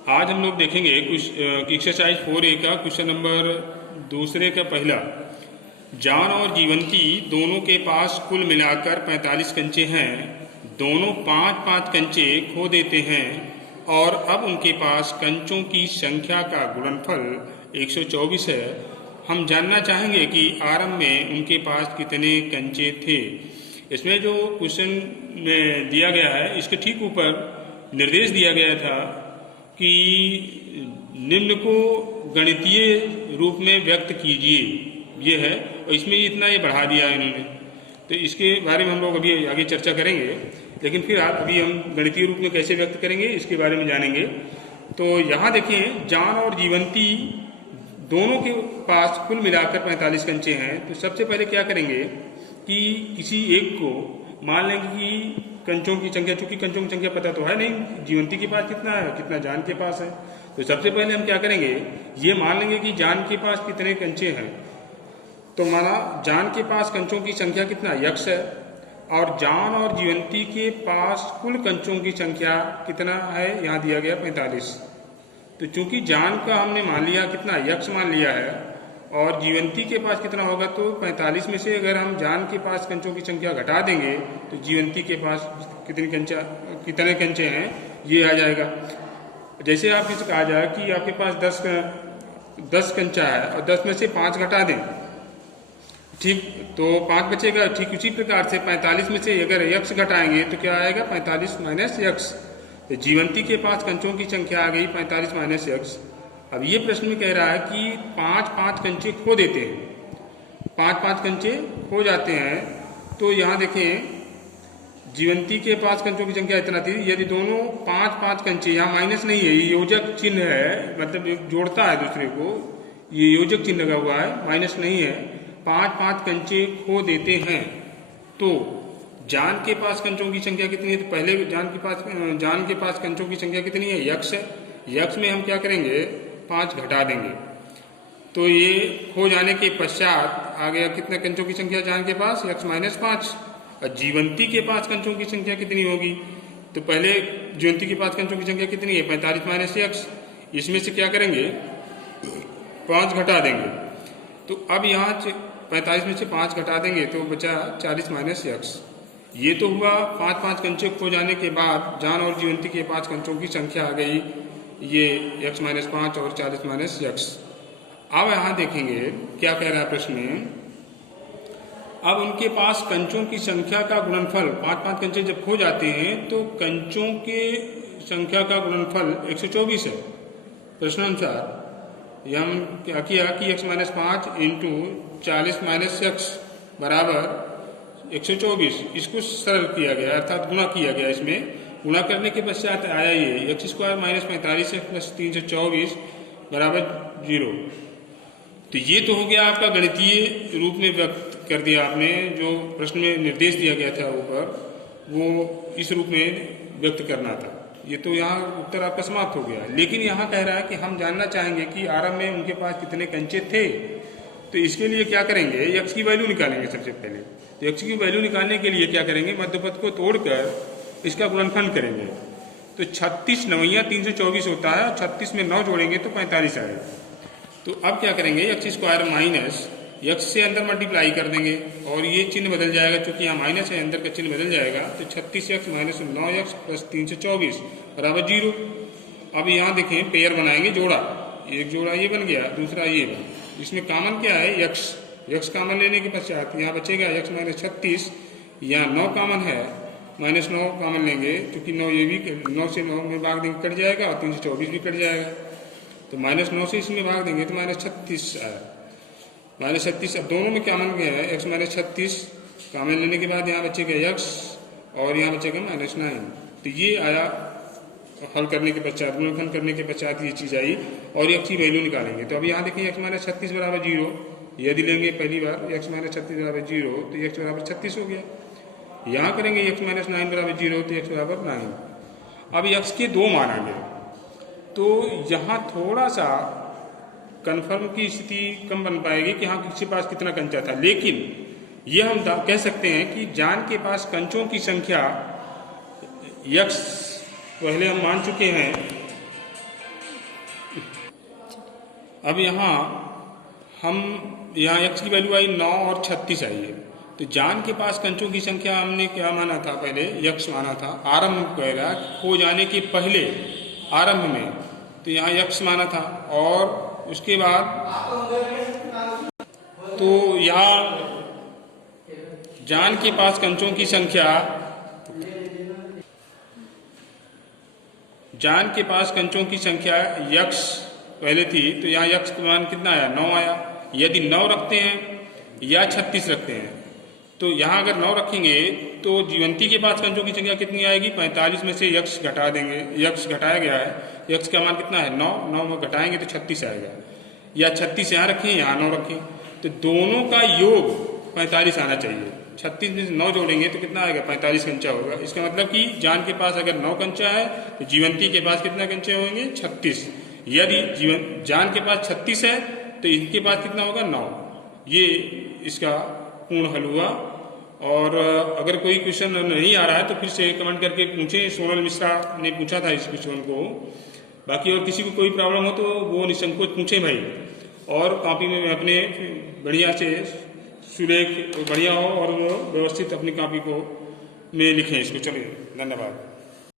आज हम लोग देखेंगे कुछ एक्सरसाइज 4A का क्वेश्चन नंबर दूसरे का पहला। जॉन और जीवंती दोनों के पास कुल मिलाकर 45 कंचे हैं। दोनों 5-5 कंचे खो देते हैं और अब उनके पास कंचों की संख्या का गुणनफल 124 है। हम जानना चाहेंगे कि आरंभ में उनके पास कितने कंचे थे। इसमें जो क्वेश्चन में दिया गया है इसके ठीक ऊपर निर्देश दिया गया था कि निम्न को गणितीय रूप में व्यक्त कीजिए, ये है। और इसमें इतना ये बढ़ा दिया है इन्होंने, तो इसके बारे में हम लोग अभी आगे चर्चा करेंगे। लेकिन फिर अभी हम गणितीय रूप में कैसे व्यक्त करेंगे इसके बारे में जानेंगे। तो यहाँ देखिए, जॉन और जीवंती दोनों के पास कुल मिलाकर 45 कंचे हैं। तो सबसे पहले क्या करेंगे कि किसी एक को मान लेंगे कि कंचों की संख्या, चूंकि कंचों की संख्या पता तो है नहीं जीवंती के पास कितना है, कितना जॉन के पास है। तो सबसे पहले हम क्या करेंगे, ये मान लेंगे कि जॉन के पास कितने कंचे हैं। तो माना जॉन के पास कंचों की संख्या कितना यक्स है और जॉन और जीवंती के पास कुल कंचों की संख्या कितना है, यहाँ दिया गया 45। तो चूंकि जॉन का हमने मान लिया कितना यक्स मान लिया है और जीवंती के पास कितना होगा, तो 45 में से अगर हम जॉन के पास कंचों की संख्या घटा देंगे तो जीवंती के पास कितने कंचे हैं ये आ जाएगा। जैसे आप किसी कहा जाए कि आपके पास 10 कंचा है और 10 में से 5 घटा दें, ठीक, तो 5 बचेगा। ठीक उसी प्रकार से 45 में से अगर यक्स घटाएंगे तो क्या आएगा, 45 माइनस यक्स। तो जीवंती के पास कंचों की संख्या आ गई 45 माइनस यक्स। अब ये प्रश्न में कह रहा है कि 5-5 कंचे खो देते हैं, 5-5 कंचे खो जाते हैं। तो यहाँ देखें, जीवंती के पास कंचों की संख्या इतना थी। यदि दोनों 5-5 कंचे, यहाँ माइनस नहीं है, ये योजक चिन्ह है, मतलब जोड़ता है दूसरे को, ये योजक चिन्ह लगा हुआ है, माइनस नहीं है। 5-5 कंचे खो देते हैं। तो जॉन के पास कंचों की संख्या कितनी है, तो पहले जॉन के पास कंचों की संख्या कितनी है, यक्स है। यक्स में हम क्या करेंगे, 5 घटा देंगे। तो ये खो जाने के पश्चात आ गया कितने कंचों की संख्या जॉन के पास, यक्स माइनस 5। और जीवंती के पास कंचों की संख्या कितनी होगी, तो पहले जीवंती के पास कंचों की संख्या कितनी है, 45 माइनस यक्स। इसमें से क्या करेंगे, 5 घटा देंगे। तो अब यहाँ 45 में से 5 घटा देंगे तो बचा 40 माइनस यक्स। ये तो हुआ 5-5 कंचे खो जाने के बाद जॉन और जीवंती के पास कंचों की संख्या आ गई, ये x माइनस 5 और 40 माइनस यक्स। अब यहाँ देखेंगे क्या कह रहा है प्रश्न में। अब उनके पास कंचों की संख्या का गुणनफल, 5-5 कंचे जब खो जाते हैं तो कंचों के संख्या का गुणनफल 124 है। प्रश्नानुसार हम क्या किया कि x minus 5 into 40 minus x बराबर 124। इसको सरल किया गया, अर्थात गुणा किया गया। इसमें गुणा करने के पश्चात आया ये x स्क्वायर माइनस 45 प्लस 324 बराबर 0। तो ये तो हो गया आपका गणितीय रूप में व्यक्त कर दिया आपने, जो प्रश्न में निर्देश दिया गया था ऊपर, वो इस रूप में व्यक्त करना था। ये तो यहाँ उत्तर आपका समाप्त हो गया। लेकिन यहाँ कह रहा है कि हम जानना चाहेंगे कि आरंभ में उनके पास कितने कंचे थे। तो इसके लिए क्या करेंगे, यक्स की वैल्यू निकालेंगे सबसे पहले। तो यक्स की वैल्यू निकालने के लिए क्या करेंगे, मध्यपद को तोड़कर इसका गुणनखंड करेंगे। तो 36 9 324 होता है, 36 में 9 जोड़ेंगे तो 45 आएगा। तो अब क्या करेंगे, एक्स स्क्वायर माइनस यक्स से अंदर मल्टीप्लाई कर देंगे और ये चिन्ह बदल जाएगा, क्योंकि यहाँ माइनस है, अंदर का चिन्ह बदल जाएगा। तो 36x माइनस 9x प्लस 324 बराबर 0। अब यहाँ देखें पेयर बनाएंगे, जोड़ा, एक जोड़ा ये बन गया, दूसरा ये बन। इसमें कॉमन क्या है, यक्स कॉमन लेने के पश्चात यहाँ बचेगा x माइनस 36, यहाँ 9 कॉमन है, माइनस 9 कॉमन लेंगे, क्योंकि 9 ये भी 9 से 9 में भाग देंगे कट जाएगा और 324 भी कट जाएगा। तो माइनस 9 से इसमें भाग देंगे तो माइनस 36 आया, माइनस 36। अब दोनों में कॉमन गया है, x माइनस 36 कॉमन लेने के बाद यहाँ बचेगा x और यहाँ बचेगा माइनस 9। तो ये आया हल करने के पश्चात, गुणनखंड करने के पश्चात ये चीज़ आई और x की वैल्यू निकालेंगे। तो अब यहाँ देखिए x माइनस 36 बराबर 0, यदि लेंगे पहली बार x माइनस 36 बराबर 0 तो x बराबर 36 हो गया। यहाँ करेंगे x माइनस 9 बराबर 0 तो x बराबर 9। अब x के 2 मान आ गए, तो यहाँ थोड़ा सा कन्फर्म की स्थिति कम बन पाएगी कि हाँ किसी पास कितना कंचा था। लेकिन ये हम कह सकते हैं कि जॉन के पास कंचों की संख्या यक्स पहले हम मान चुके हैं अब यहाँ x की वैल्यू आई 9 और 36 आई है। तो जान के पास कंचों की संख्या हमने क्या माना था, पहले x माना था, आरंभ कह रहा खो जाने के पहले आरंभ में, तो यहाँ x माना था। और उसके बाद तो यहाँ जान के पास कंचों की संख्या, जान के पास कंचों की संख्या x पहले थी, तो यहाँ x का मान कितना आया, 9 आया। यदि 9 रखते हैं या 36 रखते हैं, तो यहाँ अगर 9 रखेंगे तो जीवंती के पास कंचों की संख्या कितनी आएगी, 45 में से x घटा देंगे, x घटाया गया है, x का मान कितना है 9, 9 में घटाएंगे तो 36 आएगा। या 36 यहाँ रखें, यहाँ 9 रखें, तो दोनों का योग 45 आना चाहिए। 36 में 9 जोड़ेंगे तो कितना आएगा, 45 कंचा होगा। इसका मतलब कि जान के पास अगर 9 कंचा है तो जीवंती के पास कितना कंचे होंगे, 36। यदि जान के पास 36 है तो इनके पास कितना होगा, 9। ये इसका पूर्ण हल हुआ। और अगर कोई क्वेश्चन नहीं आ रहा है तो फिर से कमेंट करके पूछें। सोनल मिश्रा ने पूछा था इस क्वेश्चन को। बाकी और किसी को कोई प्रॉब्लम हो तो वो निसंकोच पूछें भाई। और कॉपी में अपने बढ़िया से सुरेख बढ़िया हो और व्यवस्थित अपनी कॉपी को में लिखें इसको। चलिए, धन्यवाद।